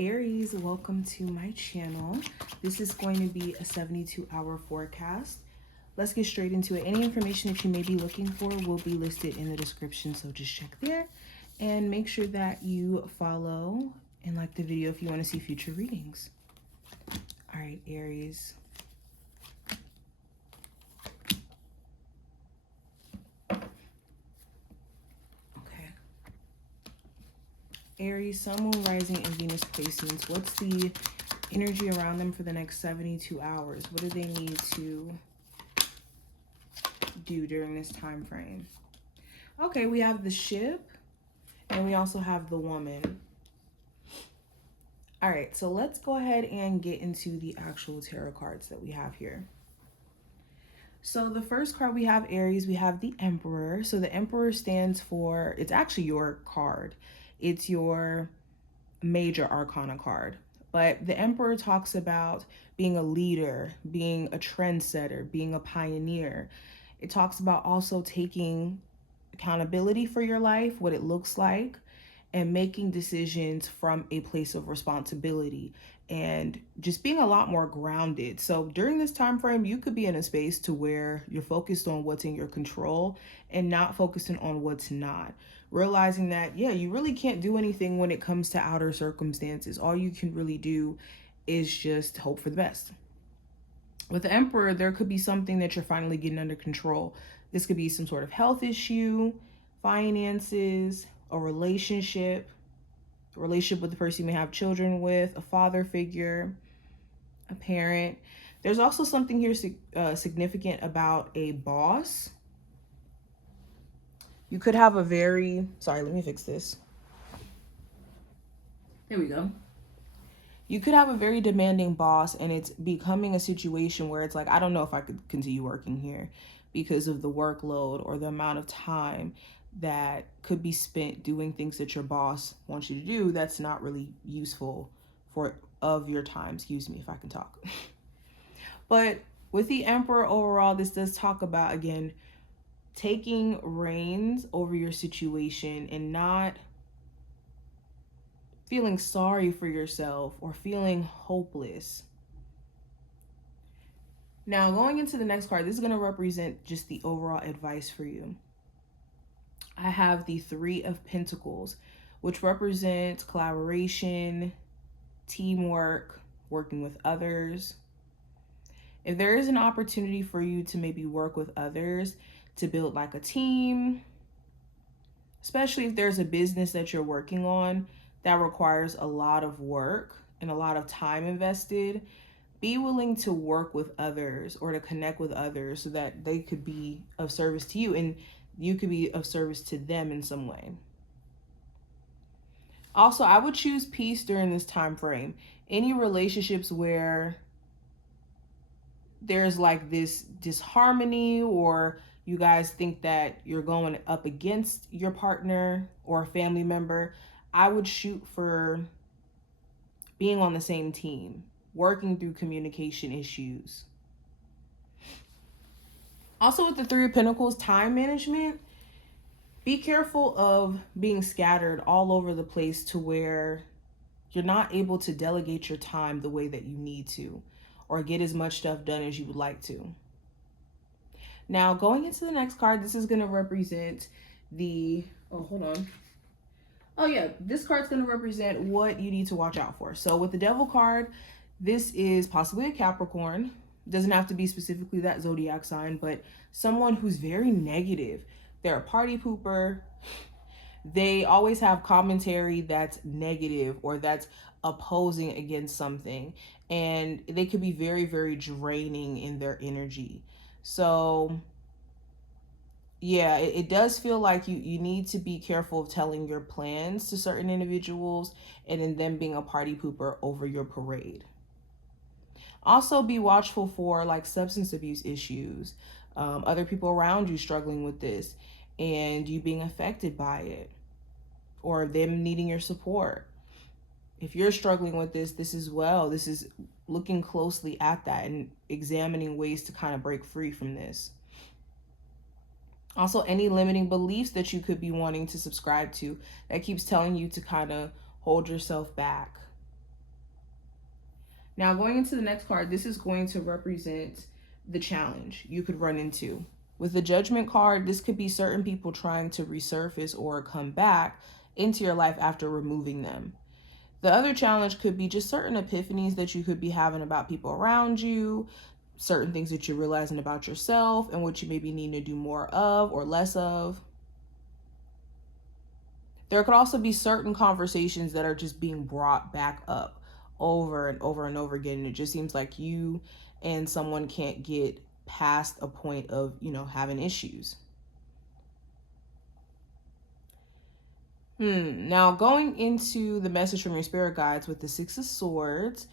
Aries, welcome to my channel. This is going to be a 72-hour forecast. Let's get straight into it. Any information that you may be looking for will be listed in the description, so just check there. And make sure that you follow and like the video if you want to see future readings. All right, Aries. Okay. Aries, Sun, Moon, Rising, and Venus placements. What's the energy around them for the next 72 hours? What do they need to do during this time frame? Okay, we have the Ship, and we also have the Woman. All right, so let's go ahead and get into the actual tarot cards that we have here. So the first card we have, Aries, we have the Emperor. So the Emperor stands for, it's actually your card. It's your major arcana card. But the Emperor talks about being a leader, being a trendsetter, being a pioneer. It talks about also taking accountability for your life, what it looks like, and making decisions from a place of responsibility and just being a lot more grounded. So during this time frame, you could be in a space to where you're focused on what's in your control and not focusing on what's not. Realizing that, yeah, you really can't do anything when it comes to outer circumstances. All you can really do is just hope for the best. With the Emperor, there could be something that you're finally getting under control. This could be some sort of health issue, finances, a relationship with the person you may have children with, a father figure, a parent. There's also something here significant about a boss. You could have a very, sorry, let me fix this. There we go. You could have a very demanding boss, and it's becoming a situation where it's like, I don't know if I could continue working here because of the workload or the amount of time that could be spent doing things that your boss wants you to do that's not really useful of your time. Excuse me if I can talk. But with the Emperor overall, this does talk about, again, taking reins over your situation and not feeling sorry for yourself or feeling hopeless. Now, going into the next card, this is going to represent just the overall advice for you. I have the Three of Pentacles, which represents collaboration, teamwork, working with others. If there is an opportunity for you to maybe work with others to build like a team, especially if there's a business that you're working on that requires a lot of work and a lot of time invested, be willing to work with others or to connect with others so that they could be of service to you and you could be of service to them in some way. Also, I would choose peace during this time frame. Any relationships where there's like this disharmony or you guys think that you're going up against your partner or a family member, I would shoot for being on the same team, working through communication issues. Also with the Three of Pentacles, time management, be careful of being scattered all over the place to where you're not able to delegate your time the way that you need to or get as much stuff done as you would like to. Now, going into the next card, this is going to represent the, oh, hold on. Oh yeah, this card's going to represent what you need to watch out for. So with the Devil card, this is possibly a Capricorn. Doesn't have to be specifically that zodiac sign, but someone who's very negative. They're a party pooper. They always have commentary that's negative or that's opposing against something. And they could be very, very draining in their energy. So yeah, it does feel like you need to be careful of telling your plans to certain individuals and then them being a party pooper over your parade. Also be watchful for like substance abuse issues, other people around you struggling with this and you being affected by it or them needing your support. If you're struggling with this as well, this is looking closely at that and examining ways to kind of break free from this. Also, any limiting beliefs that you could be wanting to subscribe to that keeps telling you to kind of hold yourself back. Now, going into the next card, this is going to represent the challenge you could run into. With the Judgment card, this could be certain people trying to resurface or come back into your life after removing them. The other challenge could be just certain epiphanies that you could be having about people around you, certain things that you're realizing about yourself and what you maybe need to do more of or less of. There could also be certain conversations that are just being brought back up over and over and over again. And it just seems like you and someone can't get past a point of, having issues. Now, going into the message from your spirit guides with the Six of Swords,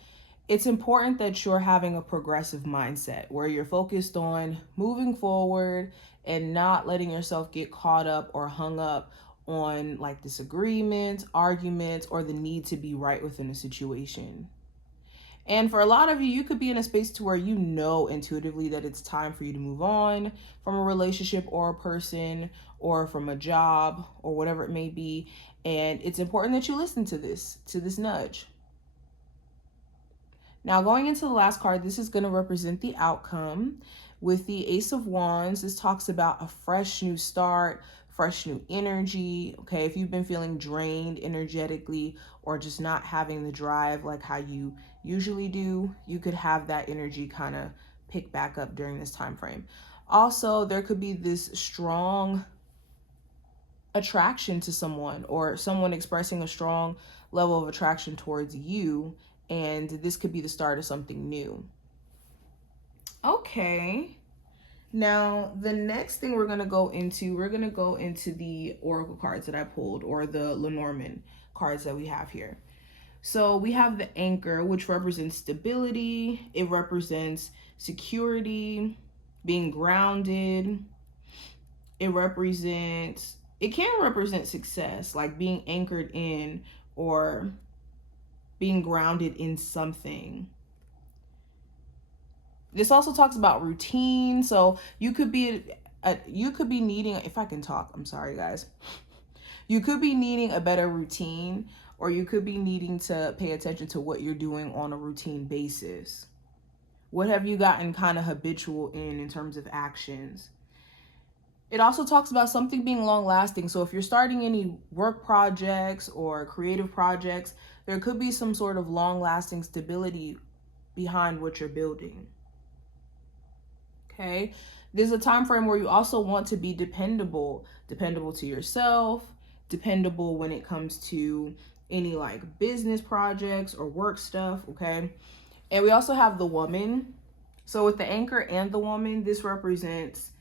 it's important that you're having a progressive mindset where you're focused on moving forward and not letting yourself get caught up or hung up on like disagreements, arguments, or the need to be right within a situation. And for a lot of you, you could be in a space to where you know intuitively that it's time for you to move on from a relationship or a person or from a job or whatever it may be. And it's important that you listen to this nudge. Now, going into the last card, this is going to represent the outcome. With the Ace of Wands, this talks about a fresh new start, fresh new energy. Okay, if you've been feeling drained energetically or just not having the drive like how you usually do, you could have that energy kind of pick back up during this time frame. Also, there could be this strong attraction to someone or someone expressing a strong level of attraction towards you, and this could be the start of something new. Okay, now the next thing we're going to go into the oracle cards that I pulled, or the Lenormand cards that we have here. So we have the Anchor, which represents stability. It represents security, being grounded. It can represent success, like being anchored in or being grounded in something. This also talks about routine. So you could be needing, if I can talk, I'm sorry guys. You could be needing a better routine, or you could be needing to pay attention to what you're doing on a routine basis. What have you gotten kind of habitual in terms of actions? It also talks about something being long lasting. So if you're starting any work projects or creative projects, there could be some sort of long lasting stability behind what you're building. Okay. There's a time frame where you also want to be dependable to yourself, dependable when it comes to any like business projects or work stuff. Okay. And we also have the Woman. So with the Anchor and the Woman, this represents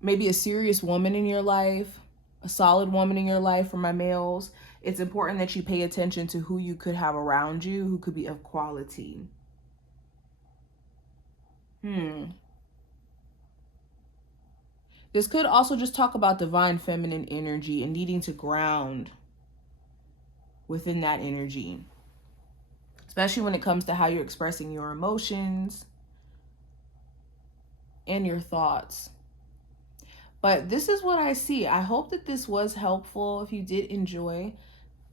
maybe a serious woman in your life, a solid woman in your life. For my males, it's important that you pay attention to who you could have around you who could be of quality. This could also just talk about divine feminine energy and needing to ground within that energy, especially when it comes to how you're expressing your emotions and your thoughts. But this is what I see. I hope that this was helpful. If you did enjoy,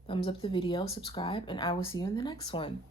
thumbs up the video, subscribe, and I will see you in the next one.